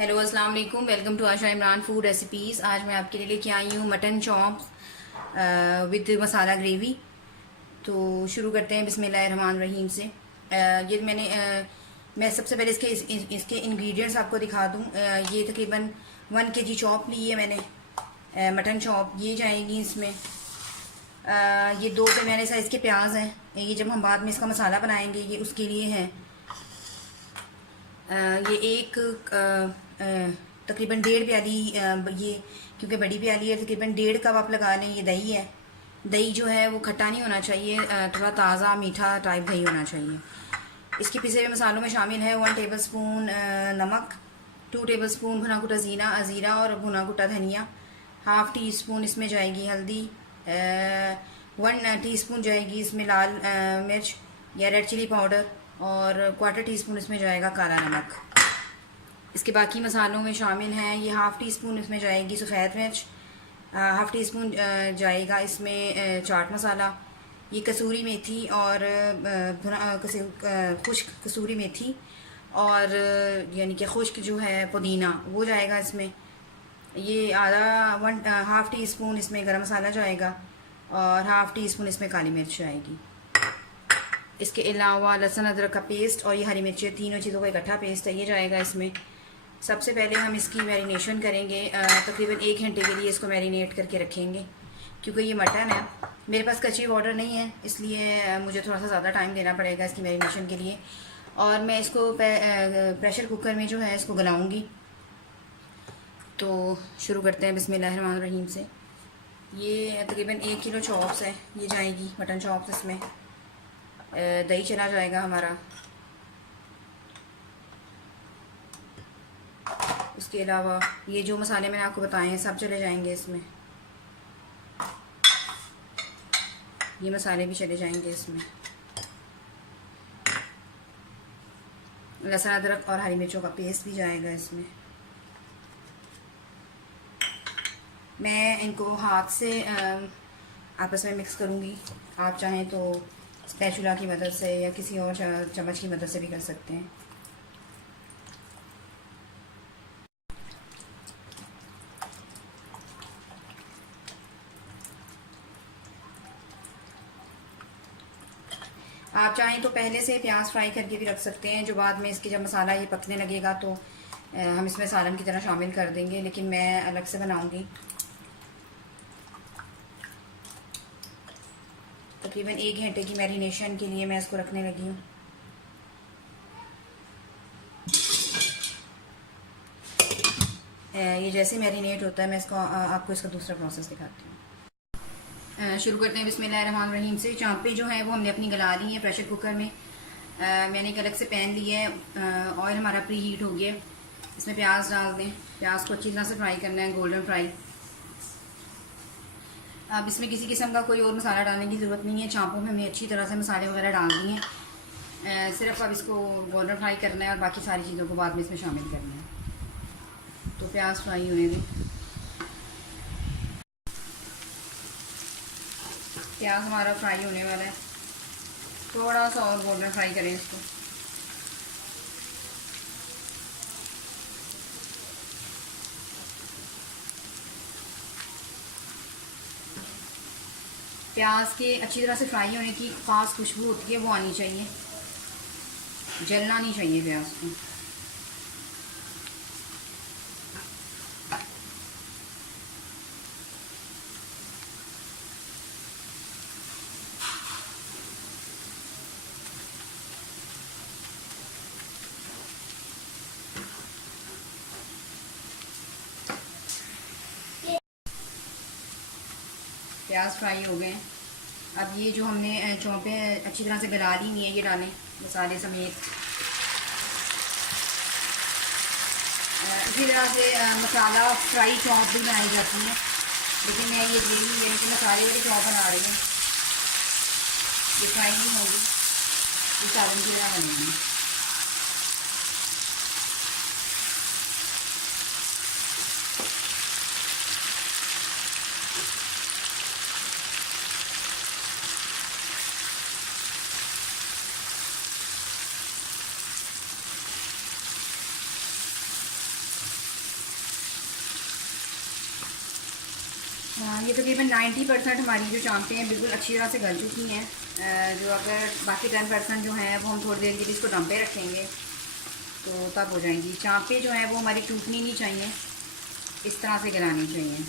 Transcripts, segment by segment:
Hello अस्सलाम वालेकुम। Welcome to Asha Imran food recipes. आज मैं आपके लिए लेके आई हूँ mutton chop with masala gravy. तो शुरू करते हैं बिस्मिल्लाहिर्रहमानिर्रहीम से। ये मैं सबसे पहले इसके इंग्रेडिएंट्स आपको दिखा दूँ। ये तकरीबन 1 kg चॉप ली है मैंने, मटन चॉप। ये जाएगी इसमें। ये 2 पैमाने साइज़ के प्याज हैं। ये जब हम बाद में इसका मसाला बनाएंगे ये उसके लिए है। ये एक तकरीबन 1.5 प्याली, ये क्योंकि बड़ी प्याली है, तकरीबन 1.5 कप आप लगा लें। ये दही है। दही जो है वो खट्टा नहीं होना चाहिए, थोड़ा ताज़ा मीठा टाइप दही होना चाहिए। इसके पिसे हुए मसालों में शामिल है 1 टेबलस्पून नमक, 2 टेबलस्पून भुना कुटा ज़ीरा और भुना कुटा धनिया, हाफ़ टी स्पून इसमें जाएगी हल्दी, 1 टीस्पून जाएगी इसमें लाल मिर्च या रेड चिली पाउडर और 1/4 टीस्पून इसमें जाएगा काला नमक। इसके बाकी मसालों में शामिल हैं ये 1/2 टीस्पून इसमें जाएगी सफ़ेद मिर्च, 1/2 टीस्पून जाएगा इसमें चाट मसाला, ये कसूरी मेथी और खुश्क कसूरी मेथी और यानी कि खुश्क जो है पुदीना वो जाएगा इसमें। ये आधा 1/2 टीस्पून इसमें गरम मसाला जाएगा और 1/2 टीस्पून इसमें काली मिर्च जाएगी। इसके अलावा लहसुन अदरक का पेस्ट और ये हरी मिर्ची, तीनों चीज़ों का इकट्ठा पेस्ट है, ये जाएगा इसमें। सबसे पहले हम इसकी मैरिनेशन करेंगे। तकरीबन 1 घंटे के लिए इसको मैरिनेट करके रखेंगे, क्योंकि ये मटन है। मेरे पास कच्ची वाटर नहीं है, इसलिए मुझे थोड़ा सा ज़्यादा टाइम देना पड़ेगा इसकी मैरिनेशन के लिए। और मैं इसको प्रेशर कुकर में जो है इसको गलाऊँगी। तो शुरू करते हैं बिस्मिल्लाहिर्रहमानिर्रहीम से। ये तकरीबन 1 किलो चॉप्स है, ये जाएगी मटन चॉप्स। इसमें दही चला जाएगा हमारा। उसके अलावा ये जो मसाले मैंने आपको बताए हैं सब चले जाएंगे इसमें। ये मसाले भी चले जाएंगे इसमें। लहसुन अदरक और हरी मिर्चों का पेस्ट भी जाएगा इसमें। मैं इनको हाथ से आपस में मिक्स करूँगी। आप चाहें तो स्पैचुला की मदद से या किसी और चम्मच की मदद से भी कर सकते हैं। आप चाहें तो पहले से प्याज फ्राई करके भी रख सकते हैं, जो बाद में इसके जब मसाला ये पकने लगेगा तो हम इसमें सालन की तरह शामिल कर देंगे, लेकिन मैं अलग से बनाऊंगी। तकरीबन 1 घंटे की मैरिनेशन के लिए मैं इसको रखने लगी हूँ। ये जैसे मैरिनेट होता है मैं इसको आपको इसका दूसरा प्रोसेस दिखाती हूँ। शुरू करते हैं बिस्मिल्लाहिर्रहमानिर्रहीम से। चांपे जो है वो हमने अपनी गला ली है प्रेशर कुकर में। मैंने एक अलग से पैन लिया है। ऑयल हमारा प्री हीट हो गया। इसमें प्याज डाल दें। प्याज को अच्छी तरह से फ्राई करना है, गोल्डन फ्राई। अब इसमें किसी किस्म का कोई और मसाला डालने की ज़रूरत नहीं है। चांपों में हमने अच्छी तरह से मसाले वगैरह डाल दिए हैं। सिर्फ अब इसको गोल्डन फ्राई करना है और बाकी सारी चीज़ों को बाद में इसमें शामिल करना है। तो प्याज फ्राई होने दें। प्याज हमारा फ्राई होने वाला है, थोड़ा सा और गोल्डन फ्राई करें इसको। प्याज के अच्छी तरह से फ्राई होने की ख़ास खुशबू होती है, वो आनी चाहिए, जलना नहीं चाहिए प्याज को। प्याज फ्राई हो गए। अब ये जो हमने चौंपे अच्छी तरह से गला ली हुई है ये डालें मसाले समेत। इसी तरह से मसाला फ्राई चौंप भी बनाई जाती है, लेकिन मैं ये ग्रेवी यानी कि मसाले वाली चौंप बना रही हूँ। ये फ्राई नहीं होगी, ये सालन की तरह बनेगी। ये तकरीबन 90% हमारी जो चाँपें हैं बिल्कुल अच्छी तरह से गल चुकी हैं। जो अगर बाकी 10% जो हैं वो हम थोड़ी देर के लिए इसको दम पे रखेंगे तो तब हो जाएंगी। चाँपें जो हैं वो हमारी टूटनी नहीं चाहिए, इस तरह से गलानी चाहिए।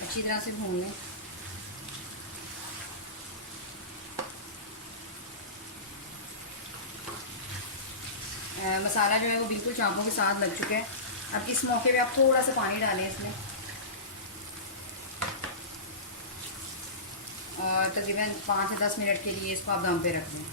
अच्छी तरह से भून लें। मसाला जो है वो बिल्कुल चाँपों के साथ लग चुका है। अब इस मौके पे आप थोड़ा सा पानी डालें इसमें और तकरीबन 5 से 10 मिनट के लिए इसको आप दम पे रख दें।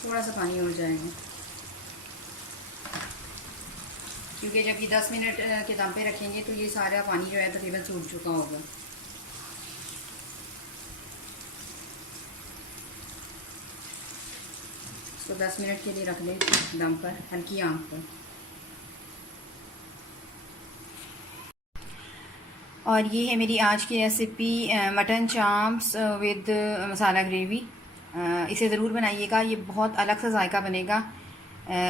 थोड़ा सा पानी हो जाएगा क्योंकि जब ये 10 मिनट के दम पे रखेंगे तो ये सारा पानी जो है तकरीबन सूख चुका होगा। इसको 10 मिनट के लिए रख दें दम पर, हल्की आंच पर। और ये है मेरी आज की recipe mutton chops with masala gravy. इसे ज़रूर बनाइएगा, ये बहुत अलग सा जायका बनेगा।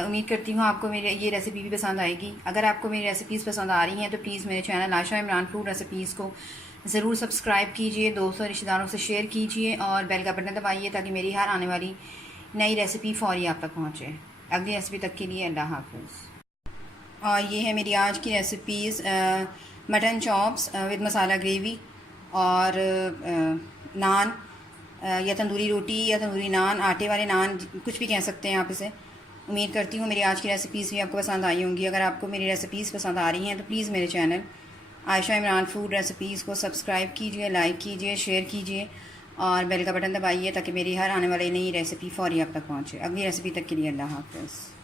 उम्मीद करती हूँ आपको मेरी ये रेसिपी भी पसंद आएगी। अगर आपको मेरी रेसिपीज़ पसंद आ रही हैं तो प्लीज़ मेरे channel Ayesha Imran food recipes को ज़रूर सब्सक्राइब कीजिए, दोस्तों रिश्तेदारों से शेयर कीजिए और बेल का बटन दबाइए ताकि मेरी हर आने वाली नई रेसिपी फ़ौरी आप तक पहुँचे। अगली रेसिपी तक के लिए अल्लाह हाफ़िज़। और ये है मेरी आज की recipes mutton chops with masala gravy और नान या तंदूरी रोटी या तंदूरी नान, आटे वाले नान, कुछ भी कह सकते हैं आप इसे। उम्मीद करती हूँ मेरी आज की रेसिपीज़ भी आपको पसंद आई होंगी। अगर आपको मेरी रेसिपीज़ पसंद आ रही हैं तो प्लीज़ मेरे channel Ayesha Imran food recipes को सब्सक्राइब कीजिए, लाइक कीजिए, शेयर कीजिए और बेल का बटन दबाइए ताकि मेरी हर आने वाली नई रेसिपी फ़ौरी आप तक पहुँचे। अगली रेसिपी तक के लिए अल्लाह हाफ़िज़।